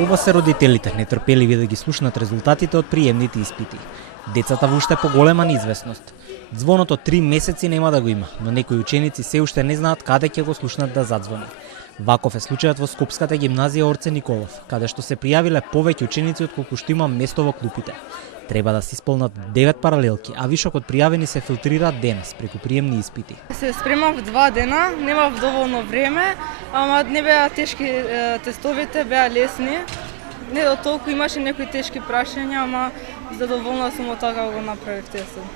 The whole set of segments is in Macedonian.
Ова се родителите, нетрпеливи да ги слушнат резултатите од приемните испити. Децата во уште поголема неизвестност. Звоното 3 месеци нема да го има, но некои ученици се уште не знаат каде ќе го слушнат да задзвони. Ваков е случајот во Скопската гимназија Орце Николов, каде што се пријавиле повеќе ученици отколку што има место во клупите. Треба да се исполнат 9 паралелки, а вишок од пријавени се филтрираат денес преку приемни испити. Се спремав 2 дена, немав доволно време, ама не беа тешки тестовите, беа лесни. Не до толку имаше некои тешки прашања, ама задоволна сум од тоа како го направив тестот.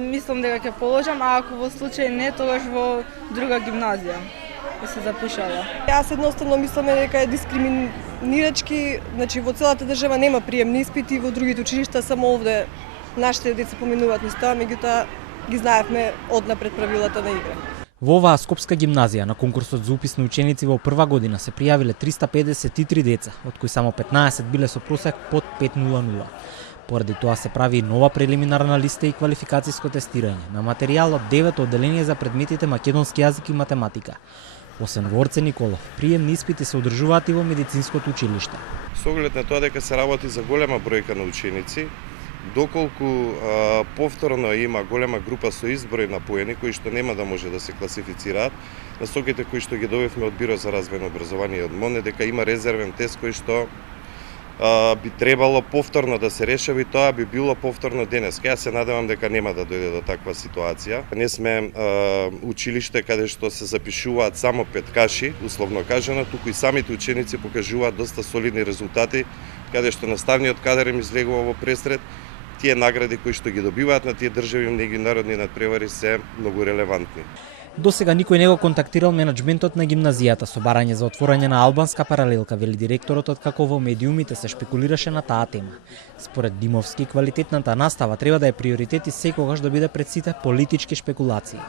Мислам дека ќе положам, а ако во случај не, тогаш во друга гимназија се запишала. Јас едноставно мислам дека е дискриминирачки, значи во целата држава нема приемни испити, во другите училишта само овде нашите деца поминуваат низ тоа, меѓутоа ги знаевме однапред правилата на игра. Во оваа Скопска гимназија на конкурсот за упис на ученици во прва година се пријавиле 353 деца, од кои само 15 биле со просек под 5.00. Поради тоа се прави и нова прелиминарна листа и квалификацијско тестирање на материјал од 9 одделение за предметите македонски јазик и математика. Освен во Орце Николов, приемни испити се одржуваат и во медицинското училиште. Со оглед на тоа дека се работи за голема бројка на ученици, доколку повторно има голема група со изброј напоени кои што нема да може да се класифицираат, насоките кои што ги добивме од Биро за развојно образование од МОН дека има резервен тест кој што би требало повторно да се решави, тоа би било повторно денес. Јас се надевам дека нема да дојде до таква ситуација. Не сме училиште каде што се запишуваат само петкаши, условно кажано, туку и самите ученици покажуваат доста солидни резултати, каде што наставниот кадар им излегува во пресред. Тие награди кои што ги добиваат на тие држави меѓународни надпревари се многу релевантни. До сега никој не го контактирал менаџментот на гимназијата со барање за отворање на албанска паралелка, вели директорот, откако во медиумите се шпекулираше на таа тема. Според Димовски, квалитетната настава треба да е приоритет и секогаш да биде пред сите политички шпекулации.